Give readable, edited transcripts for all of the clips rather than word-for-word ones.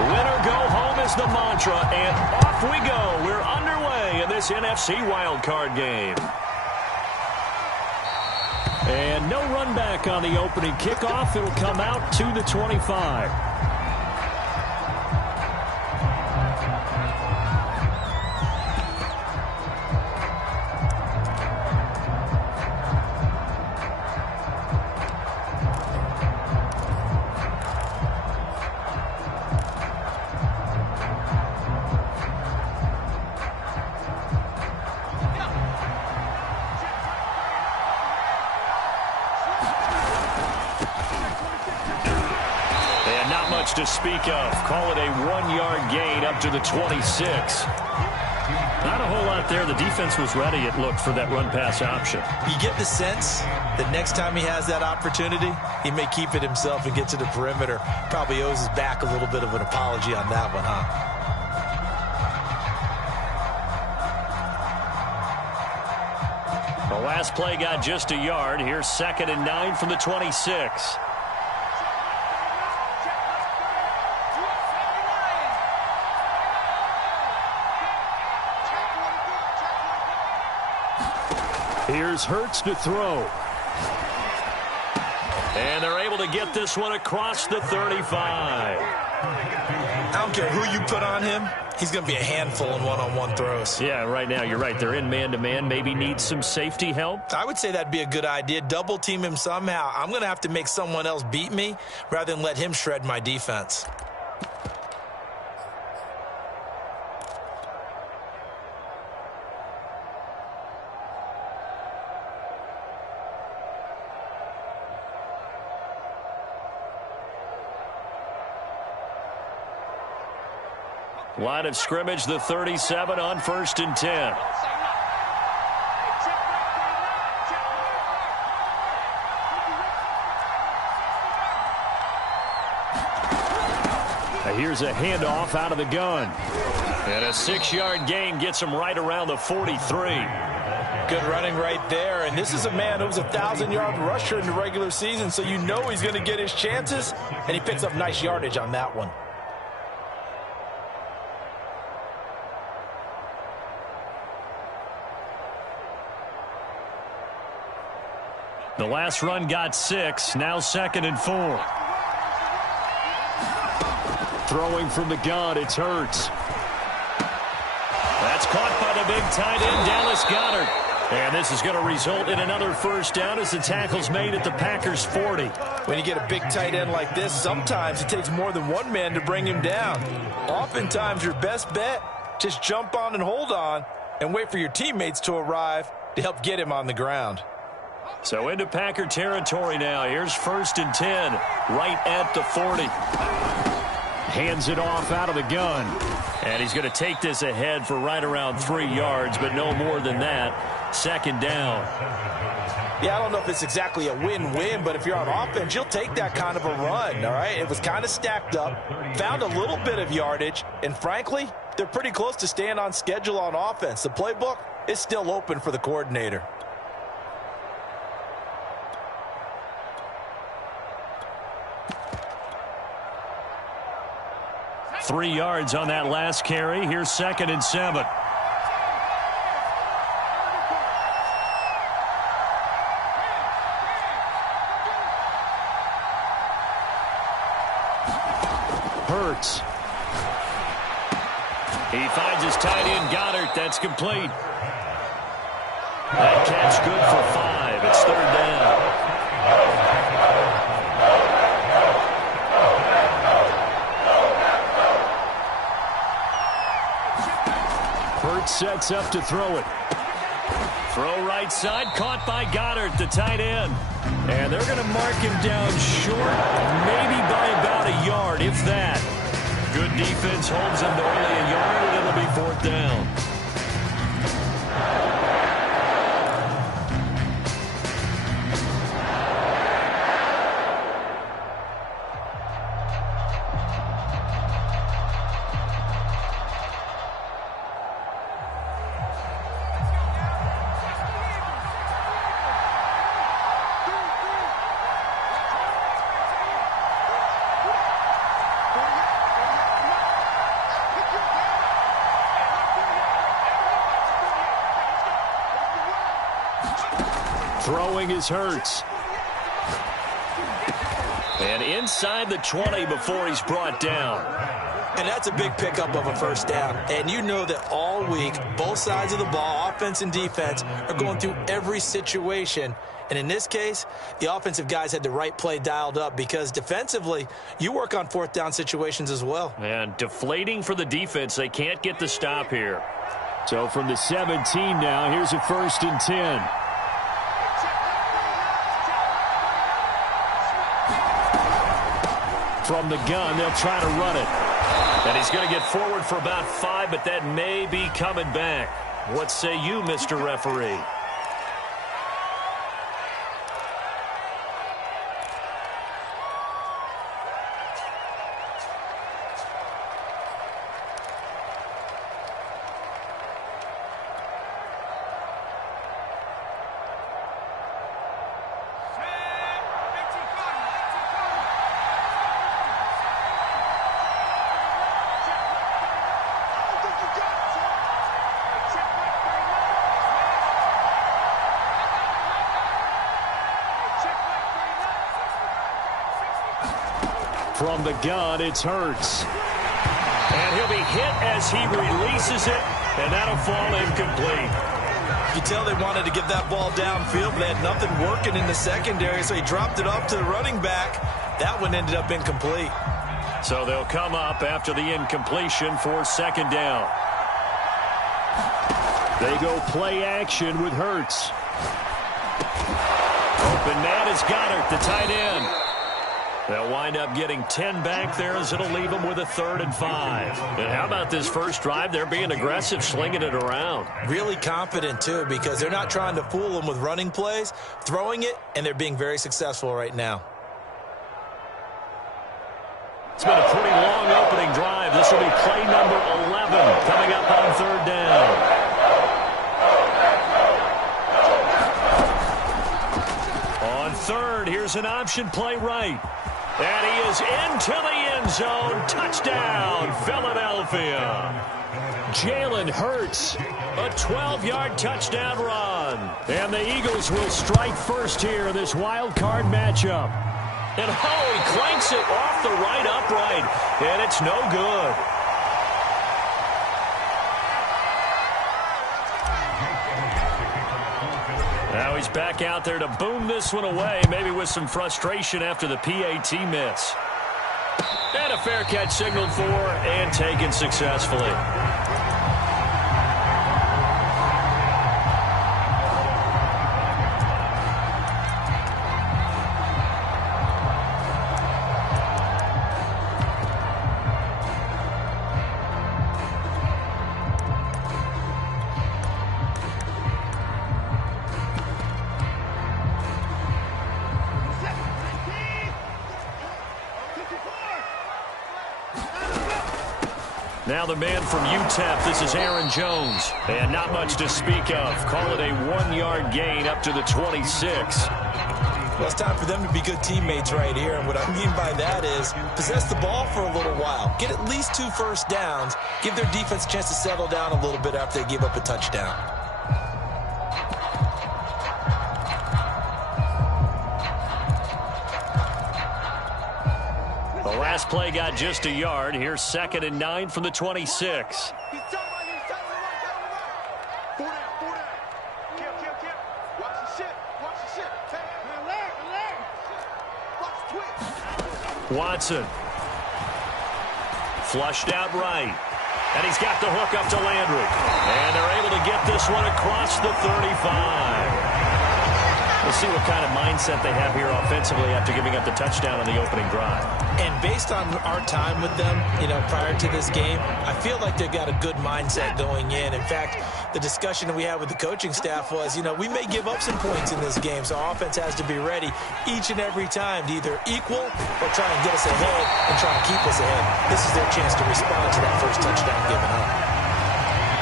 Winner go home is the mantra, and off we go. We're underway in this NFC wildcard game. And no run back on the opening kickoff. It'll come out to the 25. To speak of. Call it a 1-yard gain up to the 26. Not a whole lot there. The defense was ready, it looked, for that run-pass option. You get the sense that next time he has that opportunity, he may keep it himself and get to the perimeter. Probably owes his back a little bit of an apology on that one, huh? The last play got just a yard. Here's 2nd and 9 from the 26. Here's Hurts to throw. And they're able to get this one across the 35. I don't care who you put on him. He's going to be a handful in one-on-one throws. Yeah, right now, you're right. They're in man-to-man. Maybe needs some safety help. I would say that'd be a good idea. Double team him somehow. I'm going to have to make someone else beat me rather than let him shred my defense. Line of scrimmage, the 37 on 1st and 10. Here's a handoff out of the gun. And a 6-yard gain gets him right around the 43. Good running right there. And this is a man who was a 1,000-yard rusher in the regular season, so you know he's going to get his chances. And he picks up nice yardage on that one. 'The last run got 6. Now 2nd and 4. Throwing from the gun, it's Hurts. That's caught by the big tight end, Dallas Goedert. And this is going to result in another first down as the tackle's made at the Packers' 40. When you get a big tight end like this, sometimes it takes more than one man to bring him down. Oftentimes, your best bet, just jump on and hold on and wait for your teammates to arrive to help get him on the ground. So into Packer territory now. Here's 1st and 10, right at the 40. Hands it off out of the gun. And he's going to take this ahead for right around 3 yards, but no more than that. 2nd down. Yeah, I don't know if it's exactly a win-win, but if you're on offense, you'll take that kind of a run, all right? It was kind of stacked up, found a little bit of yardage, and frankly, they're pretty close to staying on schedule on offense. The playbook is still open for the coordinator. 3 yards on that last carry. Here's 2nd and 7. Hurts. He finds his tight end, Goedert. That's complete. That catch good for 5. It's 3rd down. Hurts sets up to throw it. Throw right side, caught by Goedert, the tight end. And they're going to mark him down short, maybe by about a yard, if that. Good defense holds him to only a yard, and it'll be 4th down. Throwing is Hurts. And inside the 20 before he's brought down. And that's a big pickup of a first down. And you know that all week, both sides of the ball, offense and defense, are going through every situation. And in this case, the offensive guys had the right play dialed up because defensively, you work on fourth down situations as well. And deflating for the defense. They can't get the stop here. So from the 17 now, here's a 1st and 10. From the gun, they'll try to run it. And he's going to get forward for about 5, but that may be coming back. What say you, Mr. Referee? From the gun, it's Hurts. And he'll be hit as he releases it, and that'll fall incomplete. You tell they wanted to get that ball downfield, but they had nothing working in the secondary, so he dropped it off to the running back. That one ended up incomplete. So they'll come up after the incompletion for 2nd down. They go play action with Hurts. Open man is Goddard, the tight end. They'll wind up getting 10 back there as it'll leave them with a 3rd and 5. And how about this first drive? They're being aggressive, slinging it around. Really confident, too, because they're not trying to fool them with running plays, throwing it, and they're being very successful right now. It's been a pretty long opening drive. This will be play number 11 coming up on 3rd down. On 3rd, here's an option play right. And he is into the end zone. Touchdown, Philadelphia. Jalen Hurts, a 12-yard touchdown run. And the Eagles will strike first here in this wild card matchup. And he clanks it off the right upright. And it's no good. Now he's back out there to boom this one away, maybe with some frustration after the PAT miss. And a fair catch signaled for and taken successfully. Now the man from UTEP, this is Aaron Jones. And not much to speak of. Call it a 1-yard gain up to the 26. Well, it's time for them to be good teammates right here. And what I mean by that is possess the ball for a little while. Get at least 2 first downs. Give their defense a chance to settle down a little bit after they give up a touchdown. The last play got just a yard. Here's 2nd and 9 from the 26. Watson. Flushed out right. And he's got the hook up to Landry. And they're able to get this one across the 35. We'll see what kind of mindset they have here offensively after giving up the touchdown on the opening drive. And based on our time with them, prior to this game, I feel like they've got a good mindset going in. In fact, the discussion that we had with the coaching staff was, we may give up some points in this game, so our offense has to be ready each and every time to either equal or try and get us ahead and try and keep us ahead. This is their chance to respond to that first touchdown given up.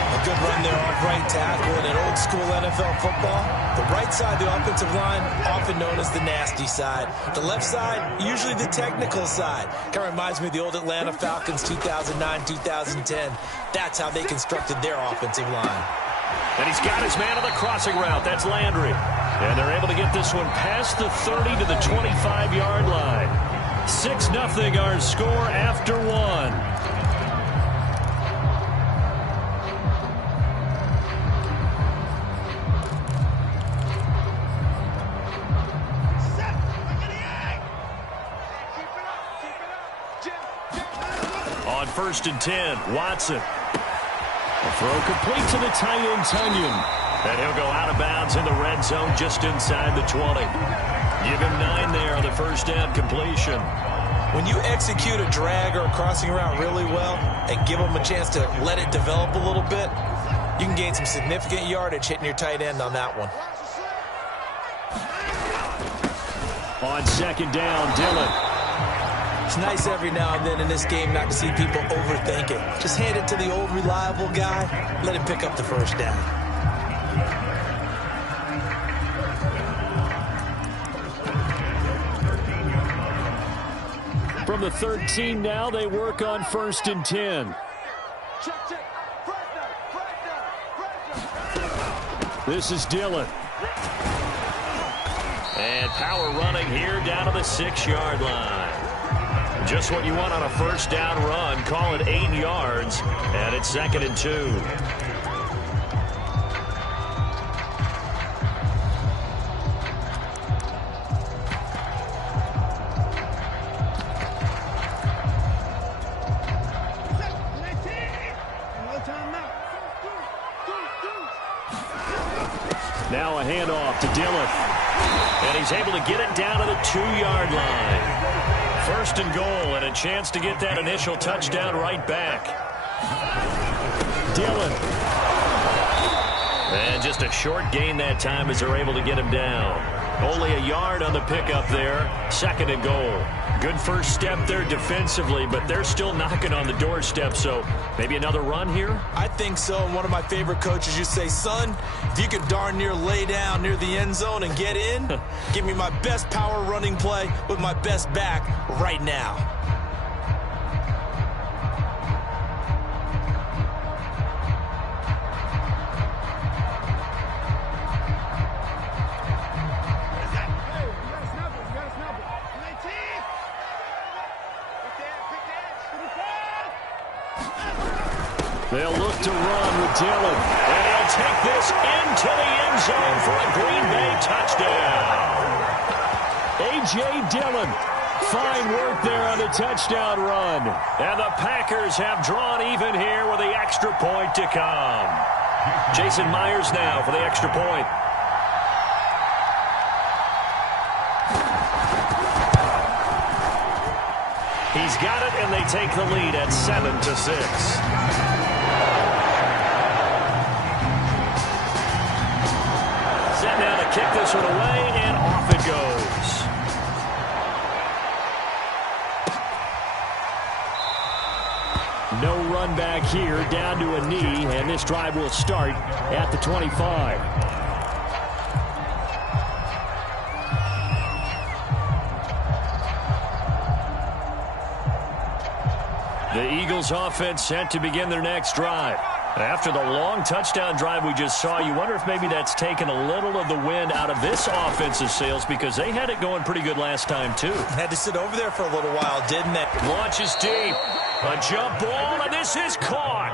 A good run there on right tackle in an old school NFL football. The right side, the offensive line, often known as the nasty side. The left side, usually the technical side. Kind of reminds me of the old Atlanta Falcons 2009, 2010. That's how they constructed their offensive line. And he's got his man on the crossing route. That's Landry. And they're able to get this one past the 30 to the 25-yard line. 6-0 our score after one. On 1st and 10, Watson. A throw complete to the tight end, Tunyon. And he'll go out of bounds in the red zone just inside the 20. Give him 9 there on the first down completion. When you execute a drag or a crossing route really well and give them a chance to let it develop a little bit, you can gain some significant yardage hitting your tight end on that one. On 2nd down, Dillon. It's nice every now and then in this game not to see people overthink it. Just hand it to the old reliable guy, let him pick up the first down. From the 13 now, they work on 1st and 10. This is Dillon. And power running here down to the 6-yard line. Just what you want on a first down run. Call it 8 yards. And it's 2nd and 2. Now a handoff to Dillon. And he's able to get it down to the 2-yard line. 1st and goal, and a chance to get that initial touchdown right back. Dillon. And just a short gain that time as they're able to get him down. Only a yard on the pickup there. 2nd and goal. Good first step there defensively, but they're still knocking on the doorstep, so maybe another run here? I think so, and one of my favorite coaches used to say, son, if you can darn near lay down near the end zone and get in, give me my best power running play with my best back right now. They'll look to run with Dillon. And he'll take this into the end zone for a Green Bay touchdown. A.J. Dillon. Fine work there on the touchdown run. And the Packers have drawn even here with the extra point to come. Jason Myers now for the extra point. He's got it, and they take the lead at 7-6. Now to kick this one away, and off it goes. No run back here, down to a knee, and this drive will start at the 25. The Eagles offense set to begin their next drive. After the long touchdown drive we just saw, you wonder if maybe that's taken a little of the wind out of this offensive sails because they had it going pretty good last time, too. Had to sit over there for a little while, didn't they? Launches deep. A jump ball, and this is caught.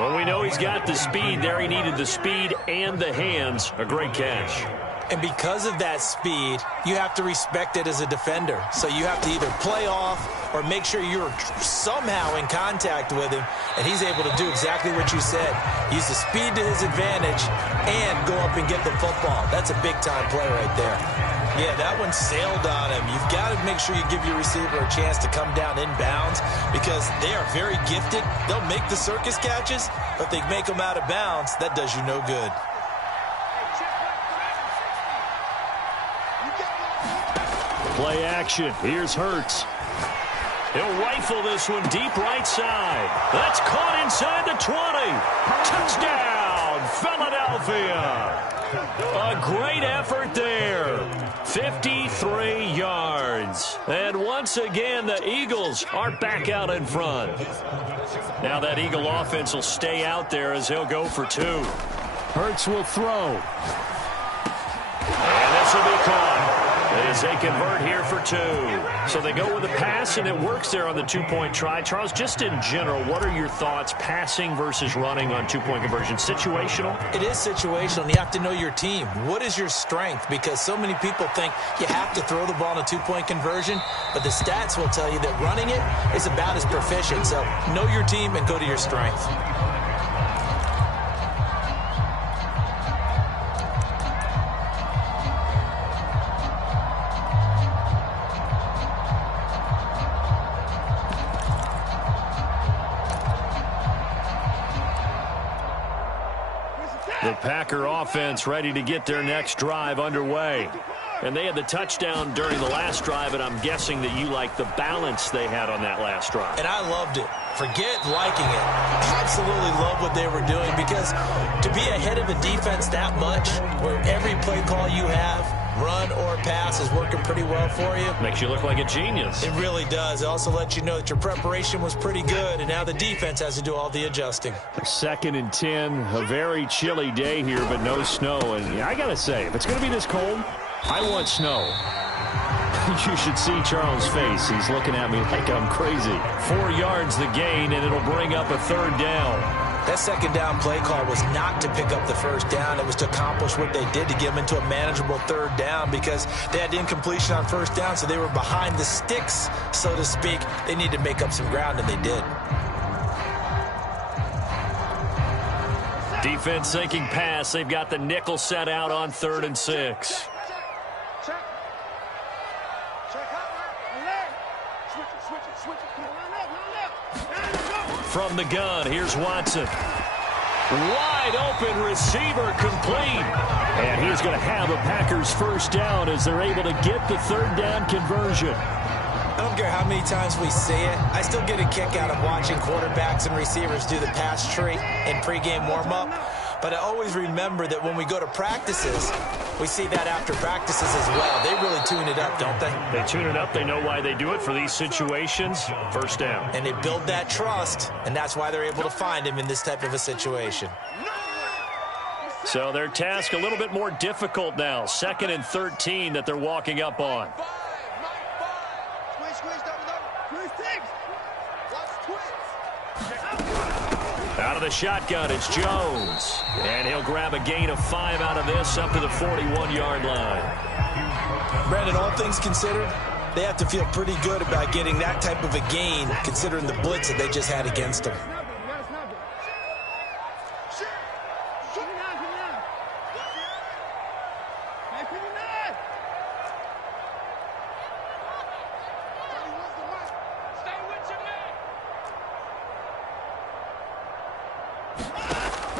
Well, we know he's got the speed there. He needed the speed and the hands. A great catch. And because of that speed, you have to respect it as a defender. So you have to either play off or make sure you're somehow in contact with him, and he's able to do exactly what you said. Use the speed to his advantage and go up and get the football. That's a big-time play right there. Yeah, that one sailed on him. You've got to make sure you give your receiver a chance to come down inbounds because they are very gifted. They'll make the circus catches, but if they make them out of bounds, that does you no good. Play action. Here's Hurts. He'll rifle this one deep right side. That's caught inside the 20. Touchdown, Philadelphia. A great effort there. 53 yards. And once again, the Eagles are back out in front. Now that Eagle offense will stay out there as he'll go for 2. Hurts will throw. will be caught as they convert here for 2. So they go with a pass, and it works there on the two-point try. Charles, just in general, what are your thoughts passing versus running on two-point conversion? Situational? It is situational, and you have to know your team. What is your strength? Because so many people think you have to throw the ball in a two-point conversion, but the stats will tell you that running it is about as proficient. So know your team and go to your strength. The Packer offense ready to get their next drive underway. And they had the touchdown during the last drive, and I'm guessing that you like the balance they had on that last drive. And I loved it. Forget liking it. Absolutely love what they were doing, because to be ahead of a defense that much, where every play call you have, run or pass, is working pretty well for you. Makes you look like a genius. It really does. It also lets you know that your preparation was pretty good, and now the defense has to do all the adjusting. 2nd and 10, a very chilly day here, but no snow. And I got to say, if it's going to be this cold, I want snow. You should see Charles' face. He's looking at me like I'm crazy. 4 yards the gain, and it'll bring up a 3rd down. That 2nd down play call was not to pick up the 1st down. It was to accomplish what they did, to get them into a manageable 3rd down, because they had incompletion on 1st down, so they were behind the sticks, so to speak. They needed to make up some ground, and they did. Defense thinking pass. They've got the nickel set out on 3rd and 6. From the gun, here's Watson. Wide open receiver, complete. And he's going to have a Packers 1st down as they're able to get the 3rd down conversion. I don't care how many times we say it, I still get a kick out of watching quarterbacks and receivers do the pass tree in pregame warm-up. But I always remember that when we go to practices, we see that after practices as well. They really tune it up, don't they? They tune it up. They know why they do it for these situations. 1st down. And they build that trust, and that's why they're able to find him in this type of a situation. So their task a little bit more difficult now. 2nd and 13 that they're walking up on. Out of the shotgun, it's Jones. And he'll grab a gain of 5 out of this, up to the 41-yard line. Brandon, all things considered, they have to feel pretty good about getting that type of a gain, considering the blitz that they just had against them.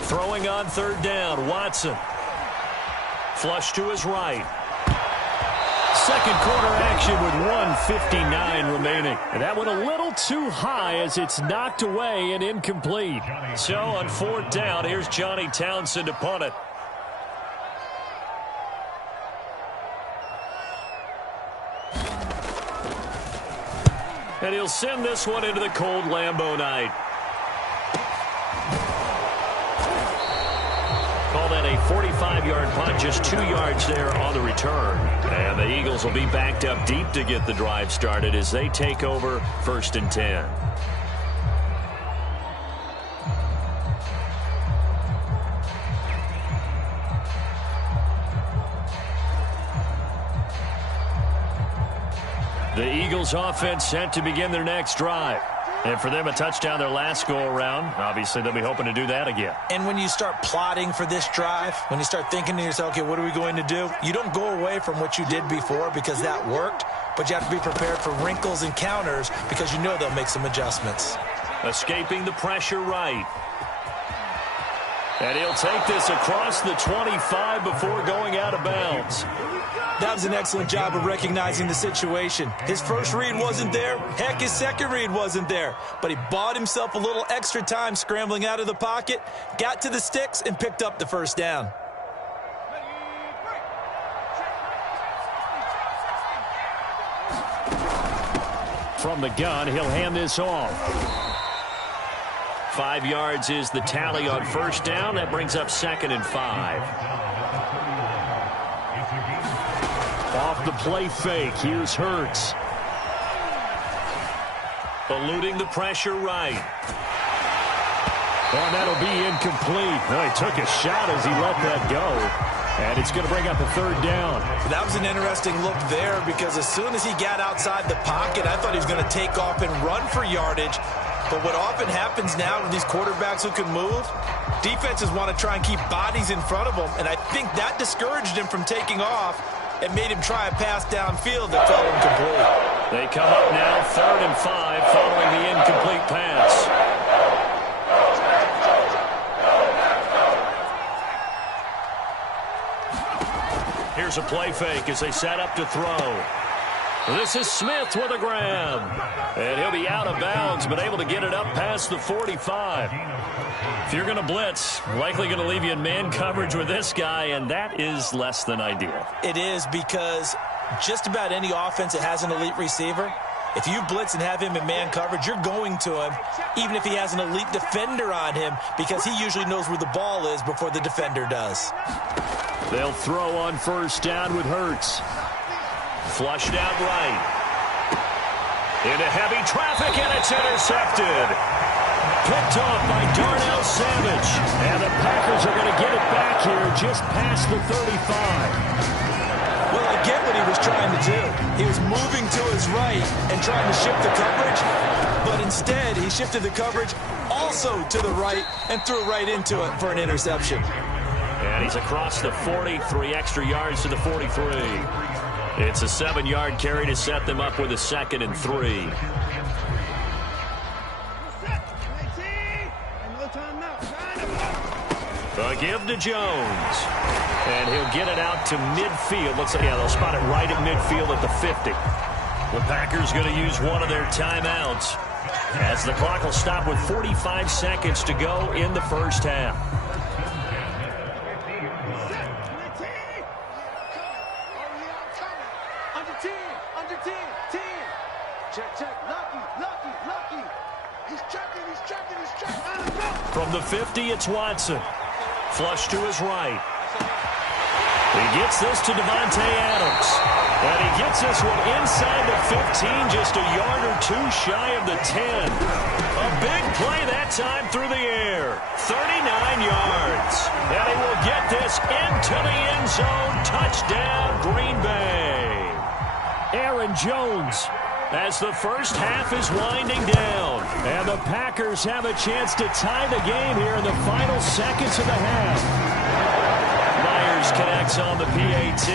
Throwing on 3rd down, Watson. Flush to his right. 2nd quarter action with 1:59 remaining. And that went a little too high as it's knocked away and incomplete. So on 4th down, here's Johnny Townsend to punt it. And he'll send this one into the cold Lambeau night. Call that a 45-yard punt, just 2 yards there on the return. And the Eagles will be backed up deep to get the drive started as they take over 1st and 10. The Eagles offense set to begin their next drive. And for them, a touchdown their last go-around. Obviously, they'll be hoping to do that again. And when you start plotting for this drive, when you start thinking to yourself, okay, what are we going to do? You don't go away from what you did before because that worked, but you have to be prepared for wrinkles and counters because you know they'll make some adjustments. Escaping the pressure right. And he'll take this across the 25 before going out of bounds. That was an excellent job of recognizing the situation. His first read wasn't there. Heck, his second read wasn't there. But he bought himself a little extra time scrambling out of the pocket, got to the sticks, and picked up the 1st down. From the gun, he'll hand this off. 5 yards is the tally on 1st down. That brings up 2nd and 5. the play fake. Here's Hurts. Eluding the pressure right. And that'll be incomplete. Well, he took a shot as he let that go. And it's going to bring up a third down. That was an interesting look there because as soon as he got outside the pocket, I thought he was going to take off and run for yardage. But what often happens now with these quarterbacks who can move, defenses want to try and keep bodies in front of them. And I think that discouraged him from taking off and made him try a pass downfield that fell incomplete. They come up now 3rd and 5 following the incomplete pass. Here's a play fake as they set up to throw. This is Smith with a grab. And he'll be out of bounds, but able to get it up past the 45. If you're going to blitz, likely going to leave you in man coverage with this guy, and that is less than ideal. It is because just about any offense that has an elite receiver, if you blitz and have him in man coverage, you're going to him, even if he has an elite defender on him, because he usually knows where the ball is before the defender does. They'll throw on 1st down with Hurts. Flushed out right. Into heavy traffic, and it's intercepted. Picked off by Darnell Savage. And the Packers are going to get it back here just past the 35. Well, I get what he was trying to do. He was moving to his right and trying to shift the coverage, but instead he shifted the coverage also to the right and threw right into it for an interception. And he's across the 40, 3 extra yards to the 43. It's a 7-yard carry to set them up with a 2nd and 3. The give to Jones. And he'll get it out to midfield. Looks like, yeah, they'll spot it right at midfield at the 50. The Packers going to use one of their timeouts as the clock will stop with 45 seconds to go in the first half. From the 50, it's Watson. Flush to his right. He gets this to Devontae Adams. And he gets this one inside the 15, just a yard or 2 shy of the 10. A big play that time through the air. 39 yards. And he will get this into the end zone. Touchdown, Green Bay. Aaron Jones, as the first half is winding down. And the Packers have a chance to tie the game here in the final seconds of the half. Myers connects on the PAT.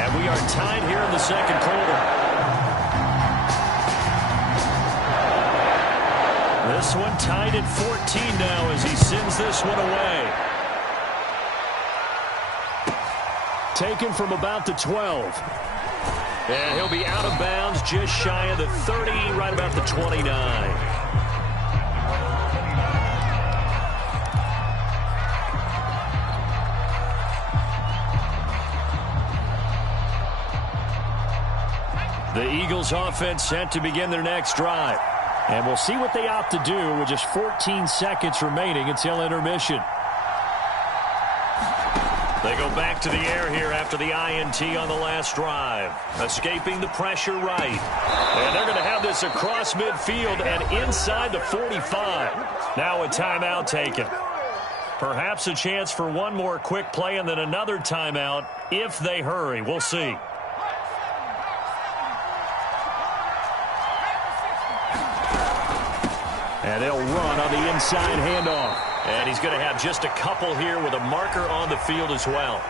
And we are tied here in the second quarter. This one tied at 14 now as he sends this one away. Taken from about the 12. And he'll be out of bounds just shy of the 30, right about the 29. The Eagles offense set to begin their next drive. And we'll see what they opt to do with just 14 seconds remaining until intermission. They go back to the air here after the INT on the last drive. Escaping the pressure right. And they're going to have this across midfield and inside the 45. Now a timeout taken. Perhaps a chance for one more quick play and then another timeout if they hurry. We'll see. And they'll run on the inside handoff. And he's going to have just a couple here with a marker on the field as well.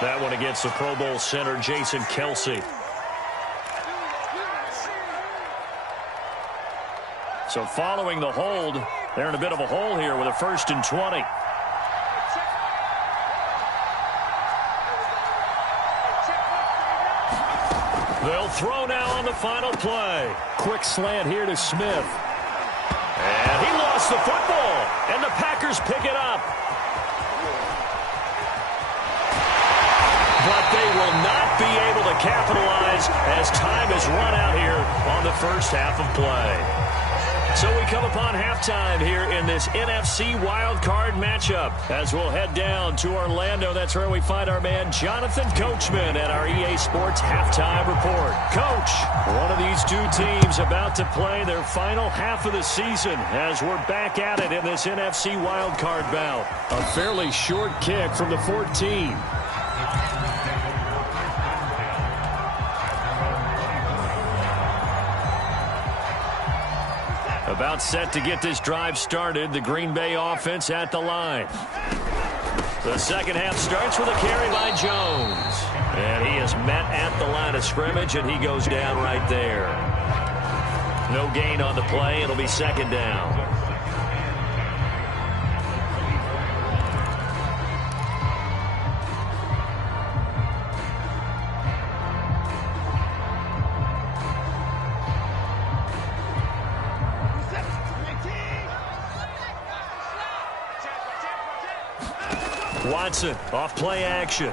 That one against the Pro Bowl center, Jason Kelce. So following the hold, they're in a bit of a hole here with a 1st and 20. They'll throw now on the final play. Quick slant here to Smith. And he lost the football, and the Packers pick it up. But they will not be able to capitalize as time is run out here on the first half of play. So we come upon halftime here in this NFC wildcard matchup as we'll head down to Orlando. That's where we find our man Jonathan Coachman at our EA Sports Halftime Report. Coach, one of these two teams about to play their final half of the season as we're back at it in this NFC wildcard bout. A fairly short kick from the 14. About set to get this drive started. The Green Bay offense at the line. The second half starts with a carry by Jones. And he is met at the line of scrimmage, and he goes down right there. No gain on the play. It'll be second down. Watson off play action.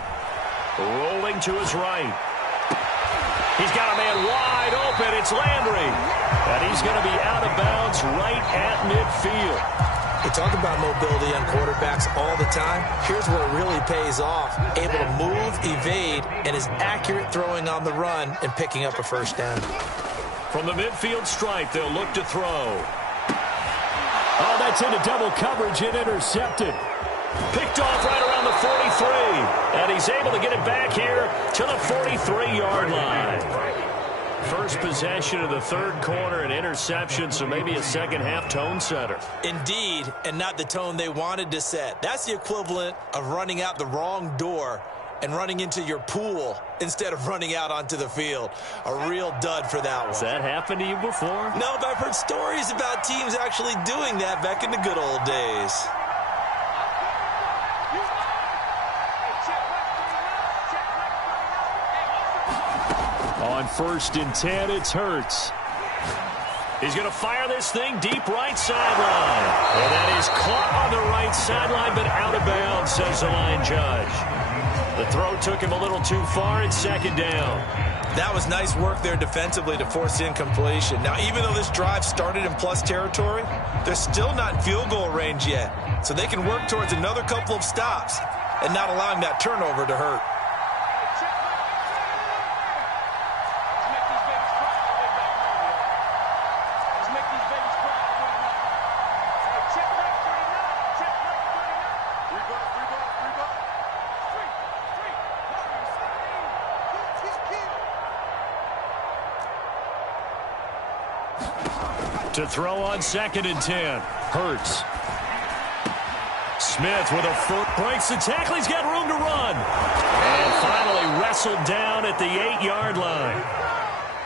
Rolling to his right. He's got a man wide open. It's Landry. And he's going to be out of bounds right at midfield. We talk about mobility on quarterbacks all the time. Here's where it really pays off. Able to move, evade, and is accurate throwing on the run and picking up a first down. From the midfield stripe, they'll look to throw. Oh, that's into double coverage and intercepted. Picked off right around the 43. And he's able to get it back here to the 43-yard line. First possession of the third quarter, an interception, so maybe a second-half tone setter. Indeed, and not the tone they wanted to set. That's the equivalent of running out the wrong door and running into your pool instead of running out onto the field. A real dud for that one. Has that happened to you before? No, but I've heard stories about teams actually doing that back in the good old days. On 1st and 10, it's Hurts. He's going to fire this thing deep right sideline. And that is caught on the right sideline, but out of bounds, says the line judge. The throw took him a little too far. It's second down. That was nice work there defensively to force incompletion. Now, even though this drive started in plus territory, they're still not in field goal range yet. So they can work towards another couple of stops and not allowing that turnover to hurt. To throw on 2nd and 10. Hurts. Smith with a foot. Breaks the tackle. He's got room to run. And finally wrestled down at the 8-yard line.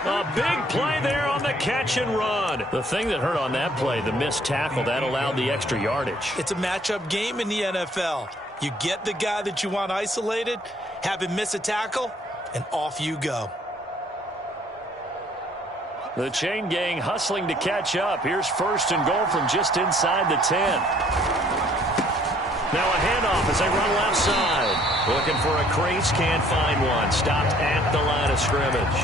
A big play there on the catch and run. The thing that hurt on that play, the missed tackle, that allowed the extra yardage. It's a matchup game in the NFL. You get the guy that you want isolated, have him miss a tackle, and off you go. The chain gang hustling to catch up. Here's 1st and goal from just inside the 10. Now a handoff as they run left side. Looking for a crease, can't find one. Stopped at the line of scrimmage.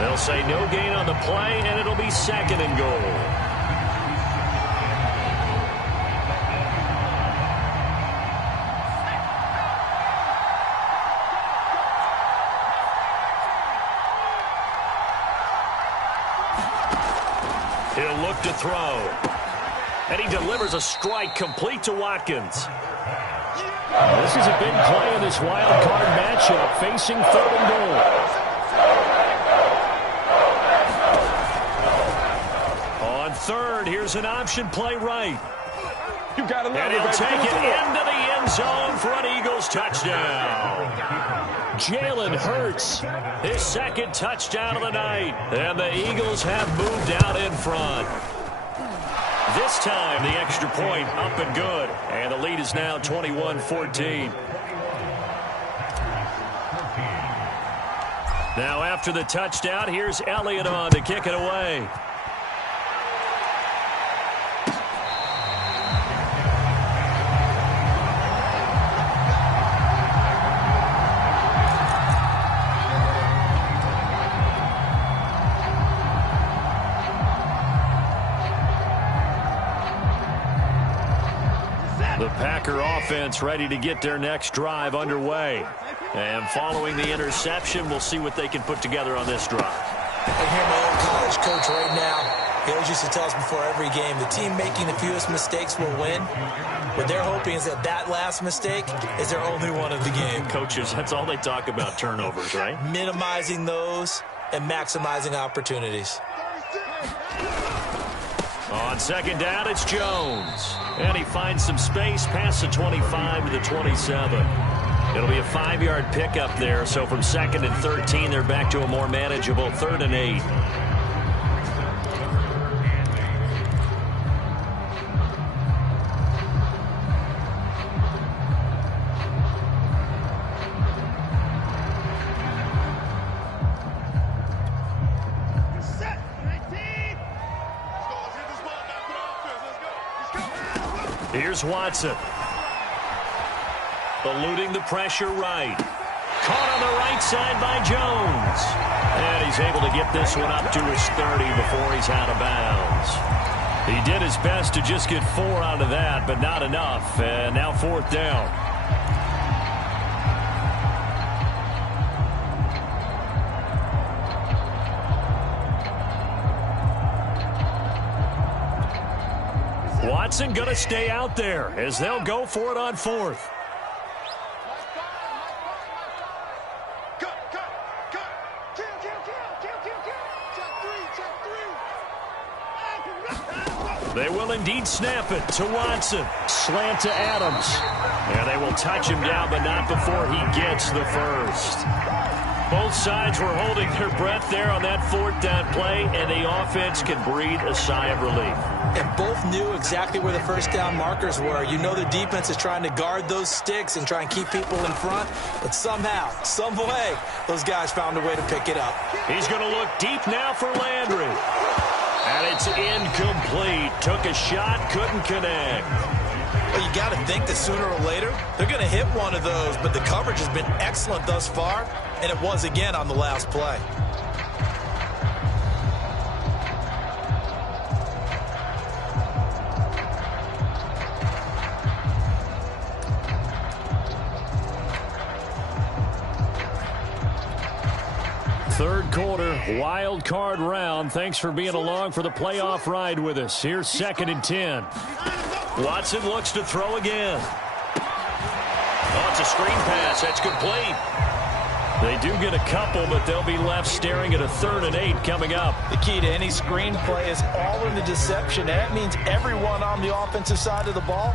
They'll say no gain on the play, and it'll be 2nd and goal. He'll look to throw. And he delivers a strike complete to Watkins. This is a big play in this wild card matchup, facing 3rd and goal. On 3rd, here's an option play right. You got to and he'll take it into the end zone for an Eagles touchdown. Jalen Hurts, his 2nd touchdown of the night. And the Eagles have moved out in front. This time, the extra point up and good. And the lead is now 21-14. Now after the touchdown, here's Elliott on to kick it away. Packer offense ready to get their next drive underway. And following the interception, we'll see what they can put together on this drive. I hear my old college coach right now. He always used to tell us before every game, the team making the fewest mistakes will win. What they're hoping is that last mistake is their only one of the game. Coaches, that's all they talk about, turnovers, right? Minimizing those and maximizing opportunities. On second down, it's Jones. And he finds some space past the 25 to the 27. It'll be a 5-yard pickup there. So from 2nd and 13, they're back to a more manageable 3rd and 8. Here's Watson. Eluding the pressure right. Caught on the right side by Jones. And he's able to get this one up to his 30 before he's out of bounds. He did his best to just get 4 out of that, but not enough. And now 4th down. Watson going to stay out there as they'll go for it on 4th. They will indeed snap it to Watson. Slant to Adams. And they will touch him down, but not before he gets the first. Both sides were holding their breath there on that 4th down play, and the offense can breathe a sigh of relief. And both knew exactly where the first down markers were. You know the defense is trying to guard those sticks and try and keep people in front, but somehow, some way, those guys found a way to pick it up. He's going to look deep now for Landry. And it's incomplete. Took a shot, couldn't connect. Well, you got to think that sooner or later, they're going to hit one of those, but the coverage has been excellent thus far, and it was again on the last play. Third quarter, wild card round. Thanks for being along for the playoff ride with us. Here's 2nd and 10. Watson looks to throw again. Oh, it's a screen pass. That's complete. They do get a couple, but they'll be left staring at a 3rd and 8 coming up. The key to any screen play is all in the deception. That means everyone on the offensive side of the ball.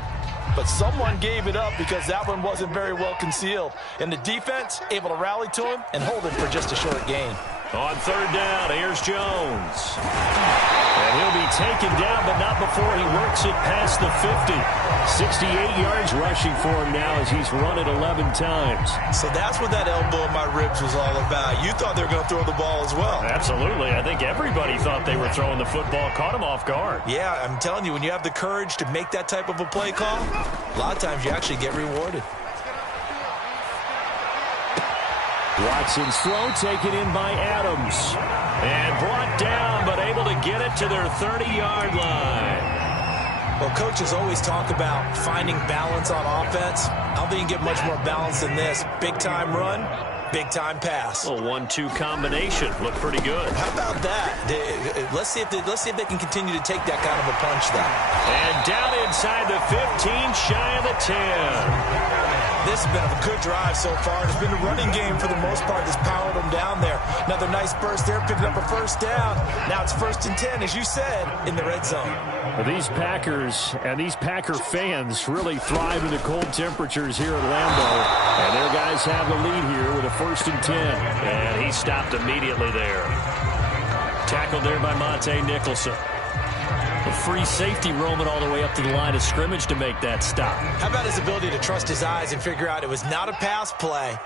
But someone gave it up because that one wasn't very well concealed. And the defense able to rally to him and hold him for just a short gain. On 3rd down, here's Jones. And he'll be taken down, but not before he works it past the 50. 68 yards rushing for him now as he's run it 11 times. So that's what that elbow in my ribs was all about. You thought they were going to throw the ball as well. Absolutely. I think everybody thought they were throwing the football. Caught him off guard. Yeah, I'm telling you, when you have the courage to make that type of a play call, a lot of times you actually get rewarded. Watson's throw taken in by Adams. And brought down, but able to get it to their 30-yard line. Well, coaches always talk about finding balance on offense. I don't think you can get much more balance than this. Big-time run, big-time pass. A 1-2 combination. Looked pretty good. How about that? Let's see if they can continue to take that kind of a punch, though. And down inside the 15, shy of the 10. This has been a good drive so far. It's been a running game for the most part that's powered them down there. Another nice burst there, picking up a 1st down. Now it's 1st and 10, as you said, in the red zone. Well, these Packers and these Packer fans really thrive in the cold temperatures here at Lambeau. And their guys have the lead here with a 1st and 10. And he stopped immediately there. Tackled there by Monte Nicholson. A free safety roaming all the way up to the line of scrimmage to make that stop. How about his ability to trust his eyes and figure out it was not a pass play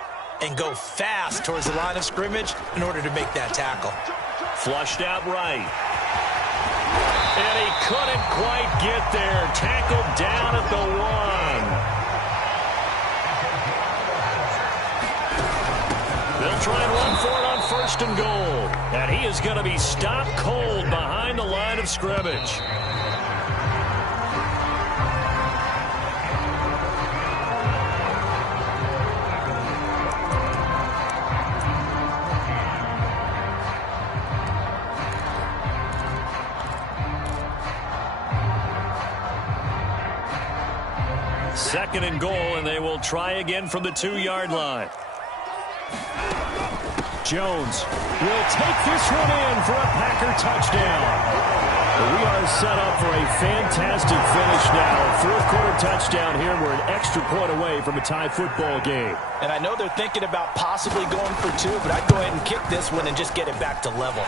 and go fast towards the line of scrimmage in order to make that tackle. Flushed out right. And he couldn't quite get there. Tackled down at the 1. They'll try and run for it on 1st and goal. And he is going to be stopped cold behind the line of scrimmage. 2nd and goal, and they will try again from the 2-yard line. Jones will take this one in for a Packer touchdown. We are set up for a fantastic finish now. A 4th-quarter touchdown here. We're an extra point away from a tie football game. And I know they're thinking about possibly going for 2, but I'd go ahead and kick this one and just get it back to level.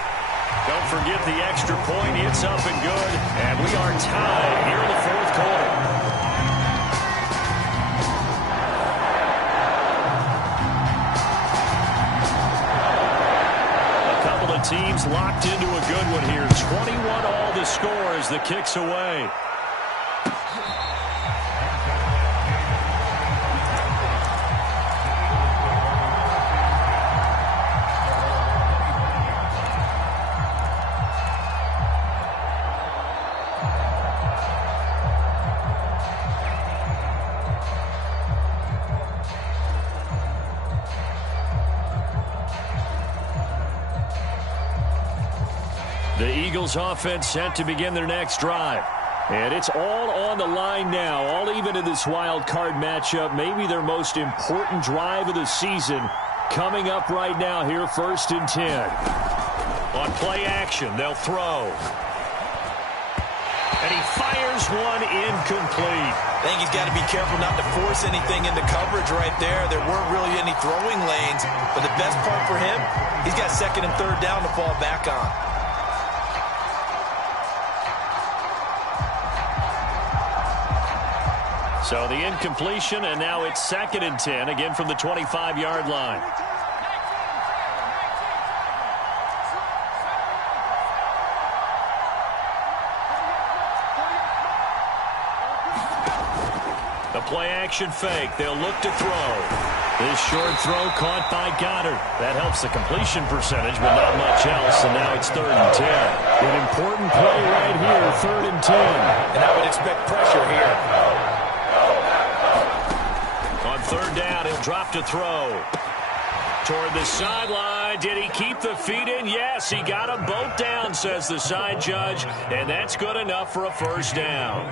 Don't forget the extra point. It's up and good. And we are tied here in the 4th quarter. Teams locked into a good one here. 21 all the score as the kick's away. The Eagles offense set to begin their next drive. And it's all on the line now, all even in this wild card matchup. Maybe their most important drive of the season coming up right now here, 1st and 10. On play action, they'll throw. And he fires one incomplete. I think he's got to be careful not to force anything into coverage right there. There weren't really any throwing lanes. But the best part for him, he's got 2nd and 3rd down to fall back on. So the incompletion, and now it's 2nd and 10, again from the 25-yard line. The play-action fake. They'll look to throw. This short throw caught by Goddard. That helps the completion percentage, but not much else, and now it's 3rd and 10. An important play right here, 3rd and 10. And I would expect pressure here. 3rd down, he'll drop to throw. Toward the sideline. Did he keep the feet in? Yes, he got them both down, says the side judge. And that's good enough for a 1st down.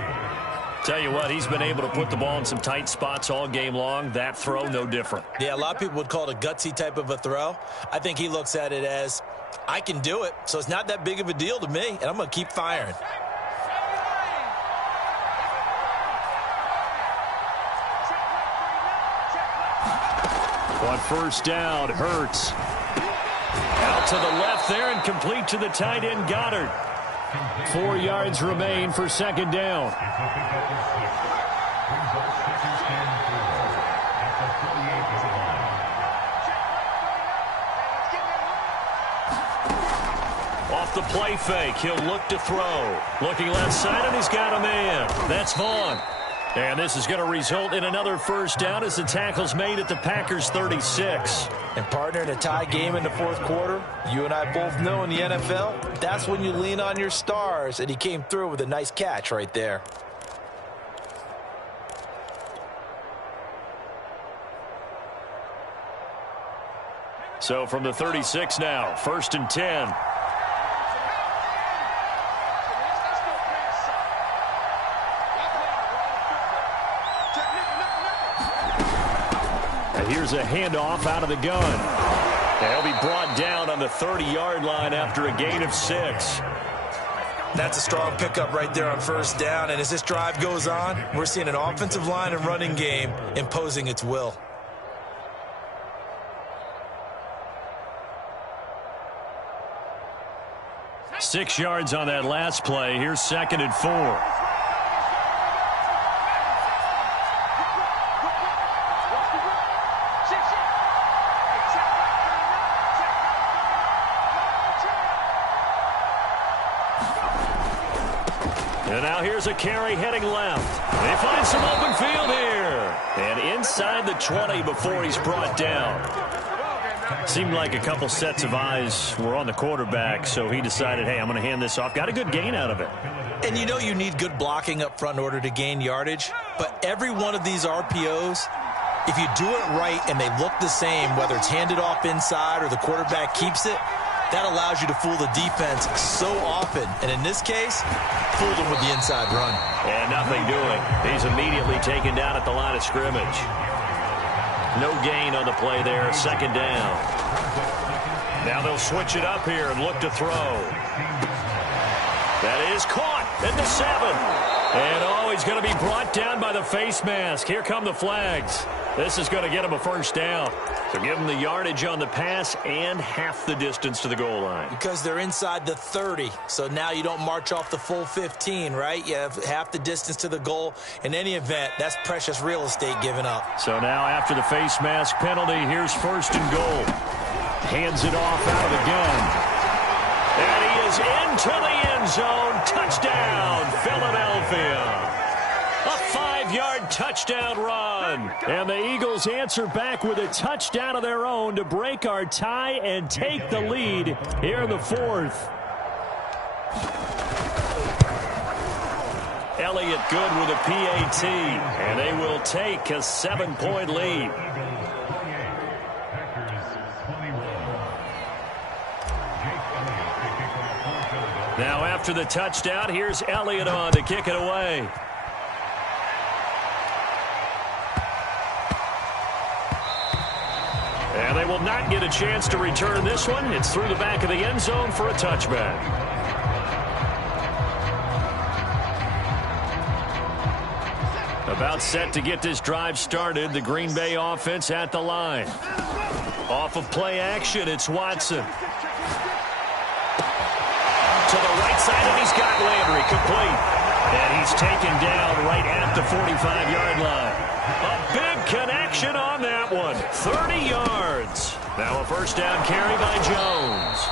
Tell you what, he's been able to put the ball in some tight spots all game long. That throw, no different. Yeah, a lot of people would call it a gutsy type of a throw. I think he looks at it as, I can do it, so it's not that big of a deal to me, and I'm going to keep firing. On 1st down, Hurts. Out to the left there and complete to the tight end, Goddard. 4 yards remain for 2nd down. Off the play fake, he'll look to throw. Looking left side, and he's got a man. That's Vaughn. And this is going to result in another 1st down as the tackle's made at the Packers' 36. And partner, in a tie game in the 4th quarter, you and I both know in the NFL, that's when you lean on your stars, and he came through with a nice catch right there. So from the 36 now, 1st and 10. Here's a handoff out of the gun. And he'll be brought down on the 30-yard line after a gain of 6. That's a strong pickup right there on 1st down. And as this drive goes on, we're seeing an offensive line and running game imposing its will. Six yards on that last play. Here's 2nd and 4. And now here's a carry heading left. They find some open field here. And inside the 20 before he's brought down. Seemed like a couple sets of eyes were on the quarterback, so he decided, hey, I'm going to hand this off. Got a good gain out of it. And you know you need good blocking up front in order to gain yardage. But every one of these RPOs, if you do it right and they look the same, whether it's handed off inside or the quarterback keeps it, That allows you to fool the defense so often. And in this case, fooled them with the inside run. And nothing doing. He's immediately taken down at the line of scrimmage. No gain on the play there. Second down. Now they'll switch it up here and look to throw. That is caught at the 7. And he's going to be brought down by the face mask. Here come the flags. This is going to get him a first down. So give him the yardage on the pass and half the distance to the goal line. Because they're inside the 30. So now you don't march off the full 15, right? You have half the distance to the goal. In any event, that's precious real estate given up. So now after the face mask penalty, here's first and goal. Hands it off out of the gun. And he is into the end zone. Touchdown, Philadelphia. A 5-yard touchdown run. And the Eagles answer back with a touchdown of their own to break our tie and take the lead here in the fourth. Elliott good with a PAT. And they will take a 7-point lead. Now after the touchdown, here's Elliott on to kick it away. And they will not get a chance to return this one. It's through the back of the end zone for a touchback. About set to get this drive started. The Green Bay offense at the line. Off of play action, it's Watson. To the right side, and he's got Landry complete. And he's taken down right at the 45-yard line. A big connection on that one. 30 yards. Now a first down carry by Jones.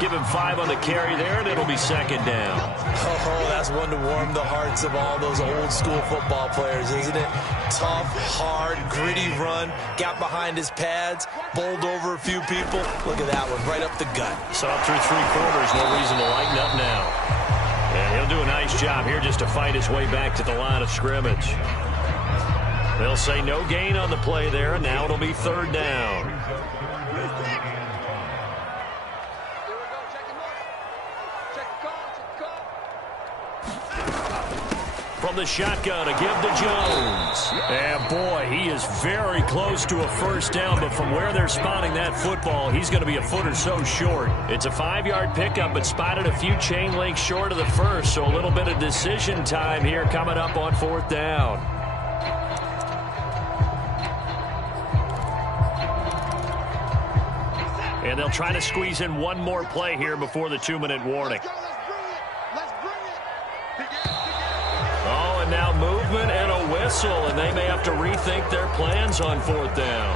Give him 5 on the carry there, and it'll be second down. Oh, that's one to warm the hearts of all those old-school football players, isn't it? Tough, hard, gritty run. Got behind his pads, bowled over a few people. Look at that one, right up the gut. So up through 3 quarters, no reason to lighten up now. And he'll do a nice job here just to fight his way back to the line of scrimmage. They'll say no gain on the play there, and now it'll be third down. From the shotgun to give to Jones. And boy, he is very close to a first down, but from where they're spotting that football, he's going to be a foot or so short. It's a 5-yard pickup, but spotted a few chain links short of the first, so a little bit of decision time here coming up on fourth down. And they'll try to squeeze in one more play here before the 2-minute warning. Now movement and a whistle, and they may have to rethink their plans on fourth down.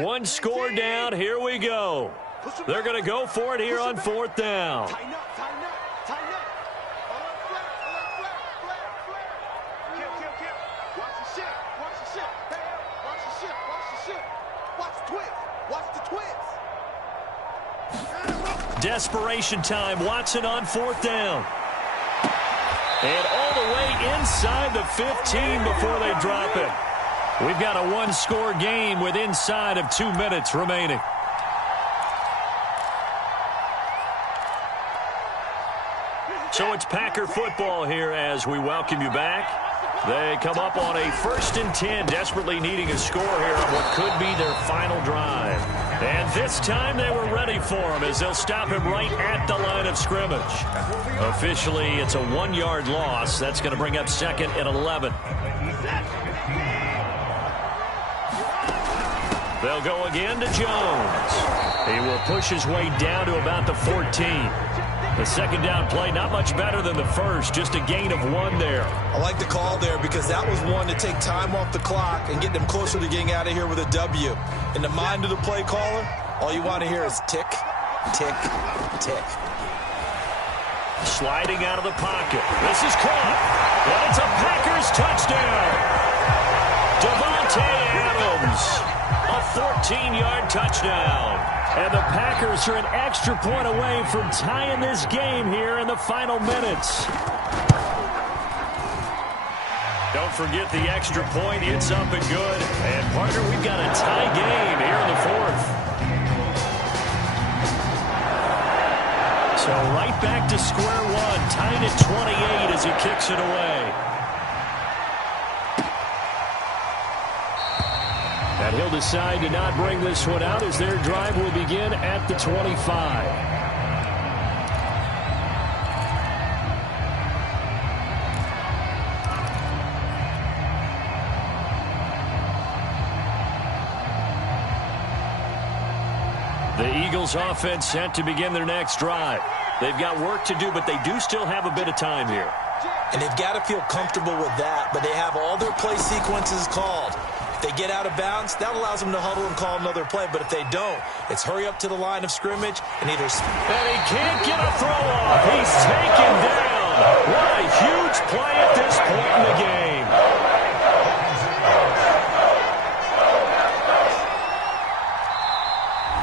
One score down, here we go. They're going to go for it here on fourth down. Tighten up, tighten up, tighten up. Watch the ship, watch the ship. Hey, watch the ship, watch the ship. Watch the twist, watch the twist. Desperation time, Watson on fourth down. And all the way inside the 15 before they drop it. We've got a one-score game with inside of 2 minutes remaining. So it's Packer football here as we welcome you back. They come up on a 1st and 10, desperately needing a score here on what could be their final drive. And this time they were ready for him as they'll stop him right at the line of scrimmage. Officially, it's a 1-yard loss. That's going to bring up 2nd and 11. They'll go again to Jones. He will push his way down to about the 14. The second down play, not much better than the first, just a gain of 1 there. I like the call there because that was one to take time off the clock and get them closer to getting out of here with a W. In the mind of the play caller, all you want to hear is tick, tick, tick. Sliding out of the pocket. This is caught. And it's a Packers touchdown. Adams, a 14-yard touchdown. And the Packers are an extra point away from tying this game here in the final minutes. Don't forget the extra point. It's up and good. And, partner, we've got a tie game here in the fourth. So right back to square one, tied at 28 as he kicks it away. And he'll decide to not bring this one out as their drive will begin at the 25. The Eagles offense set to begin their next drive. They've got work to do, but they do still have a bit of time here. And they've got to feel comfortable with that, but they have all their play sequences called. If they get out of bounds, that allows them to huddle and call another play. But if they don't, it's hurry up to the line of scrimmage and either... And he can't get a throw off. He's taken down. What a huge play at this point in the game.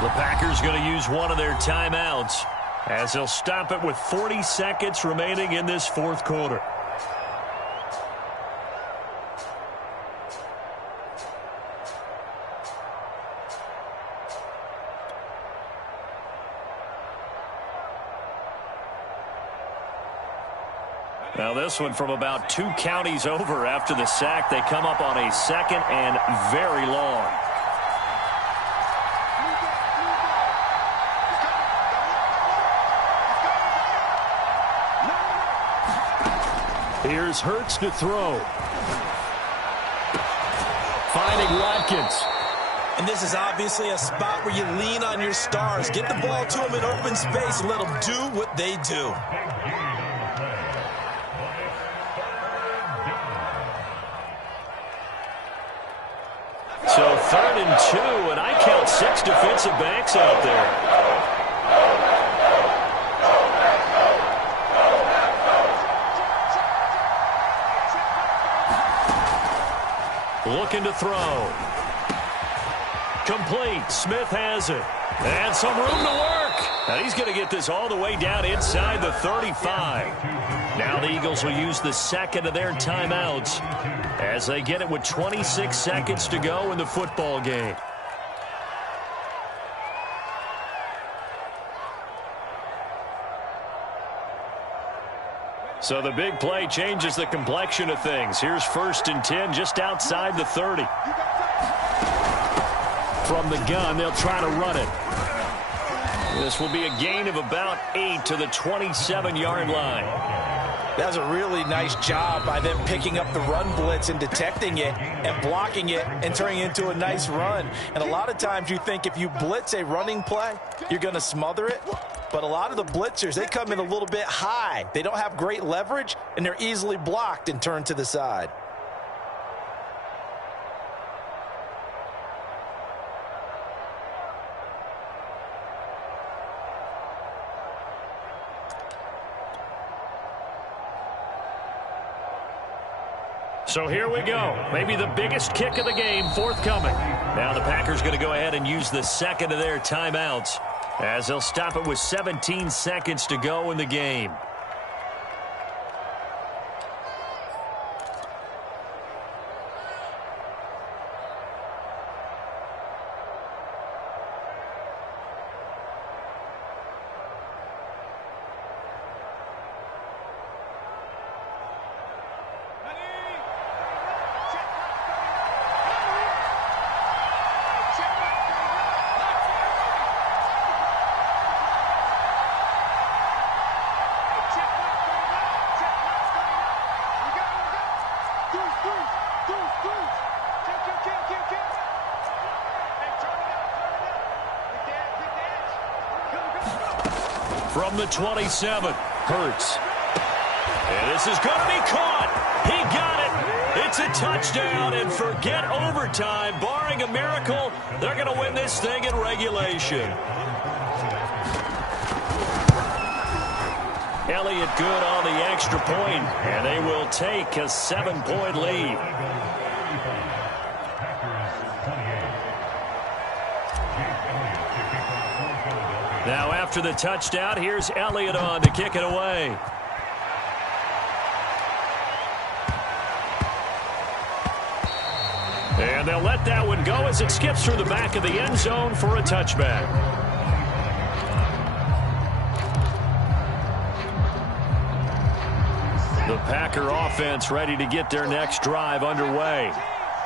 The Packers going to use one of their timeouts as they'll stop it with 40 seconds remaining in this fourth quarter. Now this one from about 2 counties over after the sack. They come up on a second and very long. Here's Hurts to throw. Finding Watkins. And this is obviously a spot where you lean on your stars. Get the ball to them in open space and let them do what they do. So 3rd and 2, and I count 6 defensive backs out there. Looking to throw. Complete. Smith has it. And some room to work. And he's going to get this all the way down inside the 35. Now the Eagles will use the second of their timeouts as they get it with 26 seconds to go in the football game. So the big play changes the complexion of things. Here's 1st and 10 just outside the 30. From the gun, they'll try to run it. This will be a gain of about 8 to the 27-yard line. That was a really nice job by them picking up the run blitz and detecting it and blocking it and turning it into a nice run. And a lot of times you think if you blitz a running play, you're going to smother it. But a lot of the blitzers, they come in a little bit high. They don't have great leverage, and they're easily blocked and turned to the side. So here we go. Maybe the biggest kick of the game forthcoming. Now the Packers going to go ahead and use the second of their timeouts as they'll stop it with 17 seconds to go in the game. From the 27, Hurts. And this is going to be caught. He got it. It's a touchdown, and forget overtime. Barring a miracle, they're going to win this thing in regulation. Elliott good on the extra point, and they will take a 7-point lead. Now after the touchdown, here's Elliott on to kick it away. And they'll let that one go as it skips through the back of the end zone for a touchback. The Packer offense ready to get their next drive underway.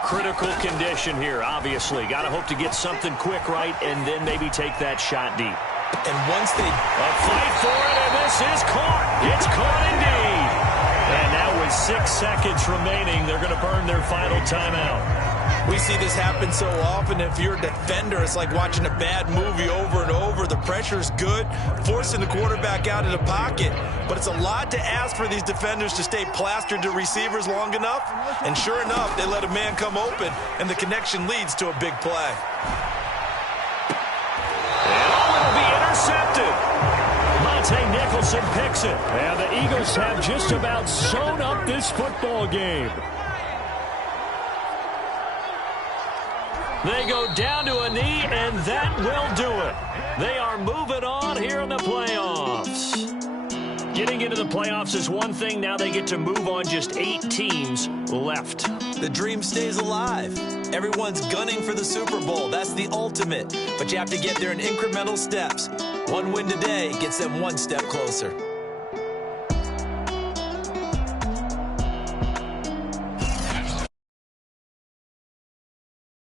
Critical condition here, obviously. Got to hope to get something quick right and then maybe take that shot deep. And once they... A fight for it, and this is caught. It's caught indeed. And now with 6 seconds remaining, they're going to burn their final timeout. We see this happen so often. If you're a defender, it's like watching a bad movie over and over. The pressure's good, forcing the quarterback out of the pocket. But it's a lot to ask for these defenders to stay plastered to receivers long enough. And sure enough, they let a man come open, and the connection leads to a big play. And it'll be intercepted. Monte Nicholson picks it. And the Eagles have just about sewn up this football game. They go down to a knee, and that will do it. They are moving on here in the playoffs. Getting into the playoffs is one thing. Now they get to move on. Just 8 teams left. The dream stays alive. Everyone's gunning for the Super Bowl. That's the ultimate. But you have to get there in incremental steps. One win today gets them one step closer.